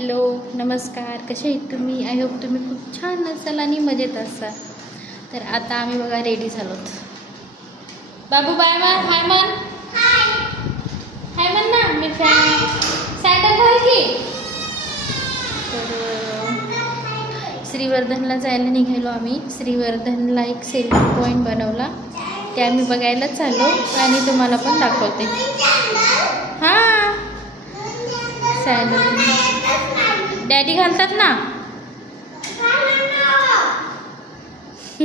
Hello नमस्कार, कसे आहेत तुम्ही? आय होप तुम्ही खूप छान असाल आणि मजेत असाल. तर आता आम्ही बघा रेडी झालोत. बाबू बाय मान, हाय मान, हाय मान ना. मी फॅन सॅडल घाल की. तर श्रीवर्धनला जायला निघालो आम्ही. श्रीवर्धनला एक सेल्फी पॉईंट बनवला, ते आम्ही बघायला चाललो आणि तुम्हाला पण दाखवते. हां सॅडल डॅडी घालतात ना,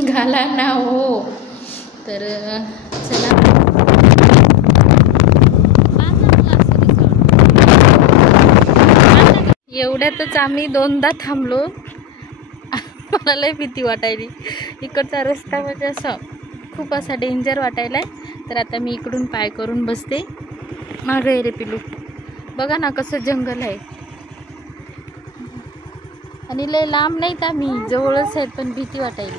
घाला ना हो. तर चला एवढ्यातच आम्ही दोनदा थांबलो. मला लय भीती वाटायली. इकडचा रस्ता म्हणजे असं खूप असा डेंजर वाटायला आहे. तर आता मी इकडून पाय करून बसते. मागे रे पिलू, बघा ना कसं जंगल आहे. आणि लय लांब नाहीत, आम्ही जवळच आहेत पण भीती वाटायली.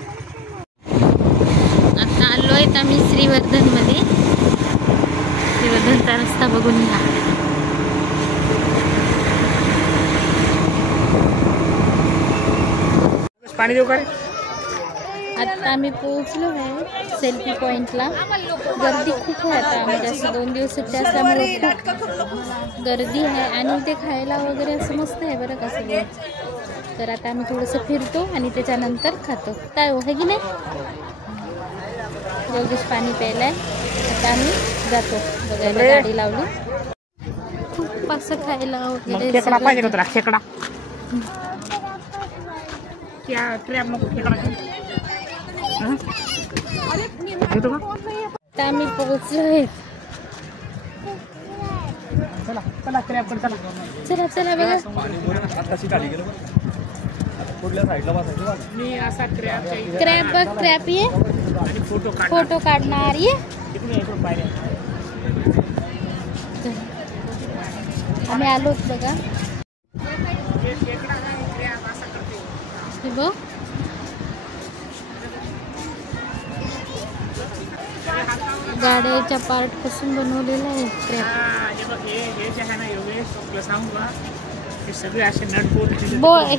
आता आलो आहेत आम्ही श्रीवर्धनमध्ये. श्रीवर्धनचा रस्ता बघून घ्या. पाणी देऊ का? आता आम्ही पोहोचलो आहे सेल्फी पॉईंटला. गर्दी खूप आहे आता, म्हणजे असं 2 दिवस सुट्टी असल्यामुळे खूप गर्दी आहे. आणि ते खायला वगैरे असं मस्त आहे बरं का सगळं. तर आता आम्ही थोडंसं फिरतो आणि त्याच्यानंतर खातो. काय हो, है की नाही? योगेश पाणी प्यायला आहे. आता आम्ही जातो बघायला, गाडी लावली. खूप असं खायला वगैरे खेकडा पाहिजे का तुला? खेकडा क्या ट्रॅप नको, खेकडा घेतो का? आता आम्ही पोहोचलो आहे. चला चला क्रॅप कर, चला चला चला बघा. मी असा क्रॅप बघ, क्रॅप ये फोटो काढणार ये. आम्ही आलोच बघा. बघ गाड्याच्या पार्ट पासून बनवलेला आहे क्रॅप.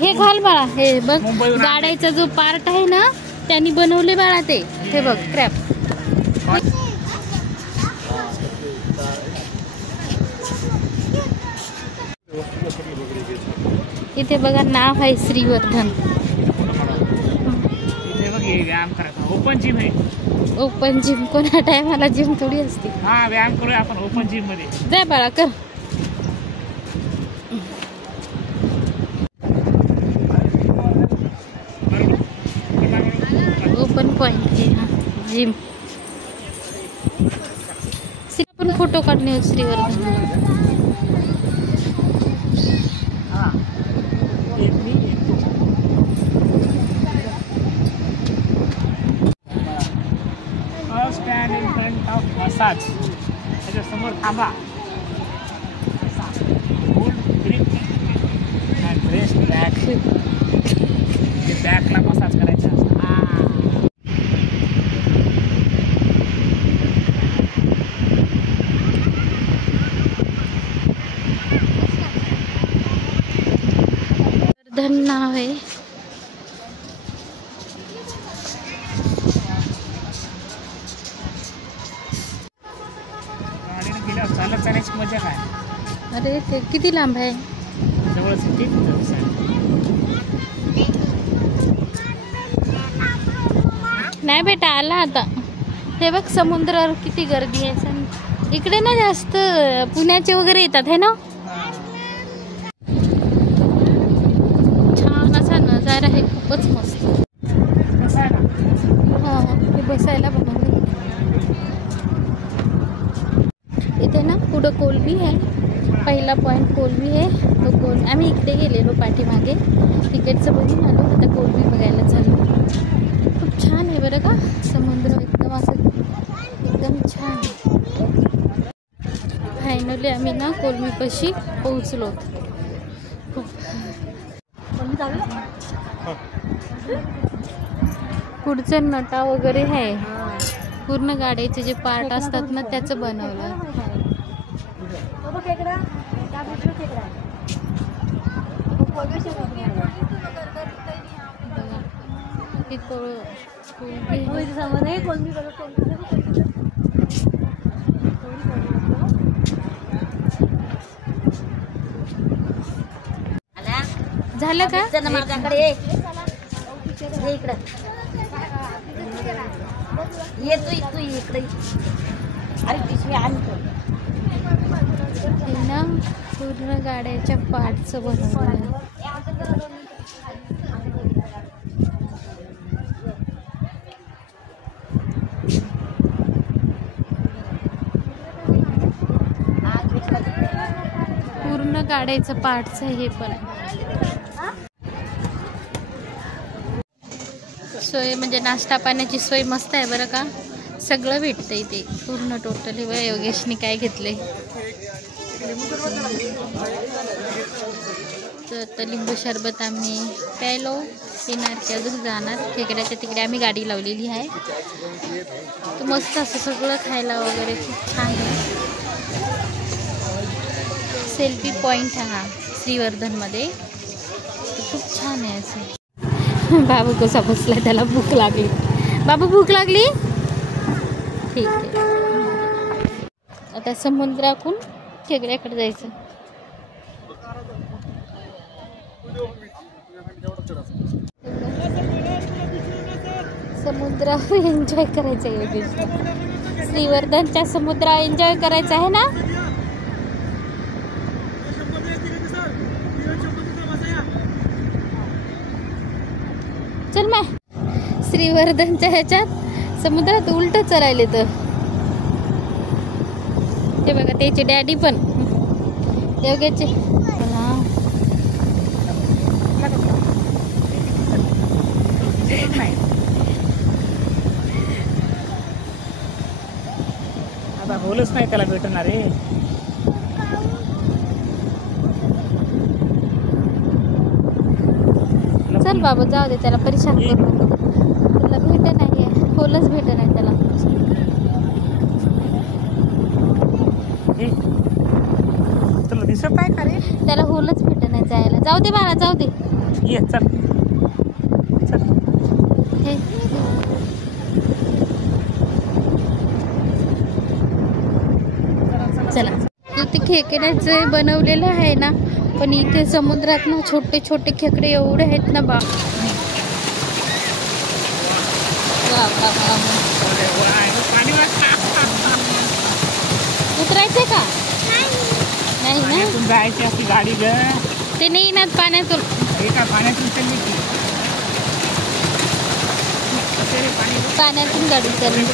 हे घाल बाळा, हे बघ गाड्याचा जो पार्ट आहे ना त्यांनी बनवले बाळा ते. हे बघ क्रॅप. इथे बघा नाव आहे श्रीवर्धन. व्यायाम करायचा, ओपन जिम आहे. ओपन जिम कोणा टायमाला जिम थोडी असते. हा व्यायाम करूया आपण ओपन जिम मध्ये. जाय बाळा कर. ओपन पॉइंट आहे हा जिम. पण फोटो काढणे Shrivardhan. Stand in front of massage. त्याच्या समोर थांबा. ब्रेस्ट बॅक, बॅकला मसाज करायचा. वर्धन नाव आहे. चालत जाण्याची मजा काय? अरे ते किती लांब आहे? जवळच. नाही बेटा आला आता. हे बघ समुद्रावर किती गर्दी आहे. इकडे ना जास्त पुण्याचे वगैरे येतात है ना. छान असा नजारा आहे, खूपच मस्त. हा हे बसायला बनवले. इथे ना पुढं कोलबी आहे. पहिला पॉईंट कोलबी आहे. तो आम्ही इकडे गेलेलो पाठीमागे, तिकडचं बघून आलो. आता कोलबी बघायला चाललो. खूप छान आहे बरं का समुद्र, एकदम असं एकदम छान. फायनली आम्ही ना कोलबीपाशी पोहोचलो. खूप पुढचं नटा वगैरे आहे. पूर्ण गाड्याचे जे पार्ट असतात ना त्याचं बनवलं. झालं का? माझ्याकडे इकडं ये तू इकडे. अरे पिशवी आणतो ना. पूर्ण गाड्याच्या पार्टचं बनवलं. पूर्ण गाड्याचं पार्टचं हे पण सोय म्हणजे नाश्ता पाण्याची सोय मस्त आहे बरं का. सगळं भेटतं इथे पूर्ण टोटली. व योगेशनी काय घेतले तर लिंबू सरबत आम्ही प्यायलो. पिणार की अजून जाणार. खेकड्याच्या तिकडे आम्ही गाडी लावलेली आहे. तर मस्त असं सगळं खायला वगैरे खूप छान आहे. सेल्फी पॉईंट हा श्रीवर्धनमध्ये खूप छान आहे असं. बाबू कसा बसलाय, त्याला भूक लागली. बाबू भूक लागली. ठीक आहे. आता समुद्रातून खेकड्याकडे जायचं. समुद्र एन्जॉय करायचं आहे. श्रीवर्धनच्या समुद्र एन्जॉय करायचं आहे ना. चल माय. श्रीवर्धनच्या ह्याच्यात समुद्रात उलट चलायले तर ते बघा त्याचे डॅडी पण योग्याचे. आता होलच नाही त्याला भेटणार आहे. चल बाबा जाऊ दे, त्याला परेशान करू नको. त्याला भेट नाही आहे, होलच भेट नाही त्याला. तुला दिसत नाही का रे? त्याला होलच भेट नाही जायला. जाऊ दे बाळा जाऊ दे. ये चल चल. चला. इथे खेकड्याचं बनवलेलं आहे ना, पण इथे समुद्रात ना छोटे छोटे खेकडे एवढे आहेत ना बा. उतरायचंय का? नाही ना. जायची आपली गाडी ग. ते नाही ना पाण्यातून. एका पाण्यातून चालली ती. पाण्यातून गाडी चालली.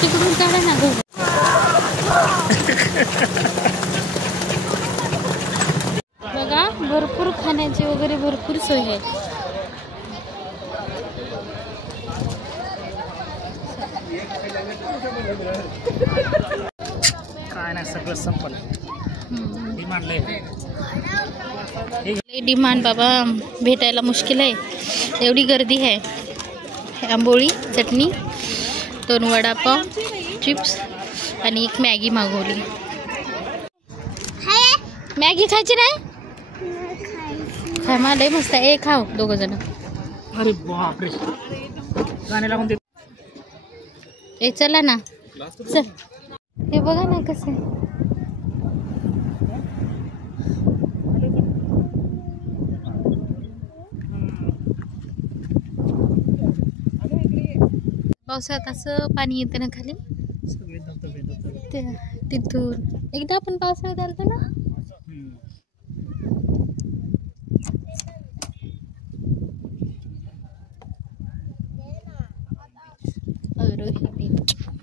तिकडून काढा ना गं. बघा भरपूर खाण्याची वगैरे भरपूर सोय आहे. काय नाही सगळं संपलं. डिमांड लय डिमांड बाबा, भेटायला मुश्किल आहे. एवढी गर्दी आहे. आंबोळी चटणी, 2 वडापाव, चिप्स आणि एक मॅगी मागवली. मॅगी खायची नाही? खाय मला लय मस्त आहे. खाऊ 2 जण. अरे बापरे. गाणे लागून दे. ए चला ना चल. हे बघा ना कसं आहे. पावसात असं पाणी येतं ना खाली. तिथून एकदा आपण पावसाळ्यात आलतो ना.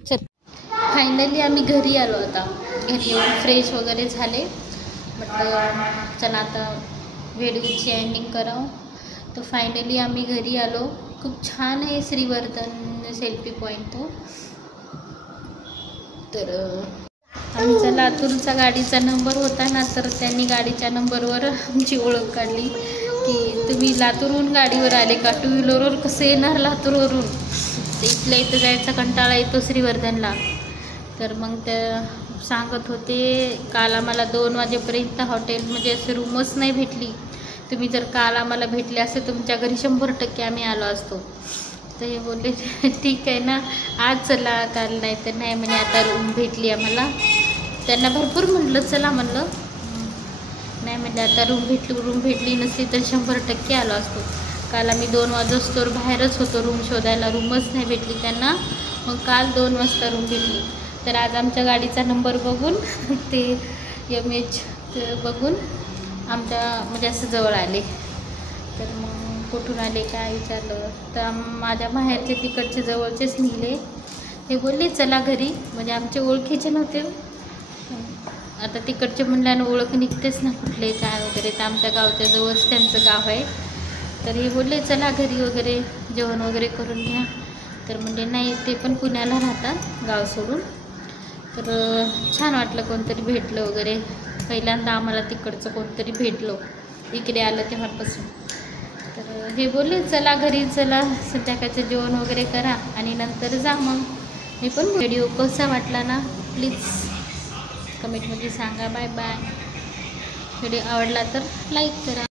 चल फायनली आम्ही घरी आलो. आता घरी येऊन फ्रेश वगैरे झाले. म्हटलं चला आता व्हिडिओची एंडिंग करावं. तर फायनली आम्ही घरी आलो. खूप छान आहे श्रीवर्धन सेल्फी पॉईंट तो. तर आमचा लातूरचा गाडीचा नंबर होता ना, तर त्यांनी गाडीच्या नंबरवर आमची ओळख काढली की तुम्ही लातूरहून गाडीवर आले का, 2 व्हीलरवर कसं येणार लातूरवरून. तर इथल्या इथं जायचा कंटाळा येतो श्रीवर्धनला. तर मग त्या सांगत होते काल आम्हाला 2 वाजेपर्यंत हॉटेल म्हणजे असं रूमच नाही भेटली. तुम्ही जर काल आम्हाला भेटले असते तुमच्या घरी 100% आम्ही आलो असतो. तर हे बोलले ठीक आहे ना, आज चला, काल नाही तर नाही म्हणे आता रूम भेटली आम्हाला. त्यांना भरपूर म्हटलं चला, म्हणलं नाही म्हणजे आता रूम भेटली नसती तर 100% आलो असतो. काल आम्ही 2 वाजोस्तोवर बाहेरच होतो रूम शोधायला, रूमच नाही भेटली त्यांना. मग काल 2 वाजता रूम भेटली. तर आज आमच्या गाडीचा नंबर बघून ते MH बघून आमच्या म्हणजे असं जवळ आले. तर मग कुठून आले काय विचारलं तर माझ्या माहेरचे तिकडचे जवळचेच निघले. हे बोलले चला घरी, म्हणजे आमचे ओळखीचे नव्हते. आता तिकडचे म्हणल्यानं ओळख निघतेच ना कुठले काय वगैरे. तर आमच्या गावच्या जवळच त्यांचं गाव आहे. तर हे बोलले चला घरी वगैरे, जेवण वगैरे करून घ्या. तर म्हणजे नाही, ते पण पुण्याला राहतात गाव सोडून. तर छान वाटलं कोणतरी भेटलं वगैरे. पहिल्यांदा आम्हाला तिकडचं कोणतरी भेटलो इकडे आलं तेव्हापासून. तर हे बोलले चला घरी, चला संध्याकाळचं जेवण वगैरे करा आणि नंतर जा. मग मी पण व्हिडिओ कसा वाटला ना प्लीज कमेंटमध्ये सांगा. Bye bye. व्हिडिओ आवडला तर लाईक करा.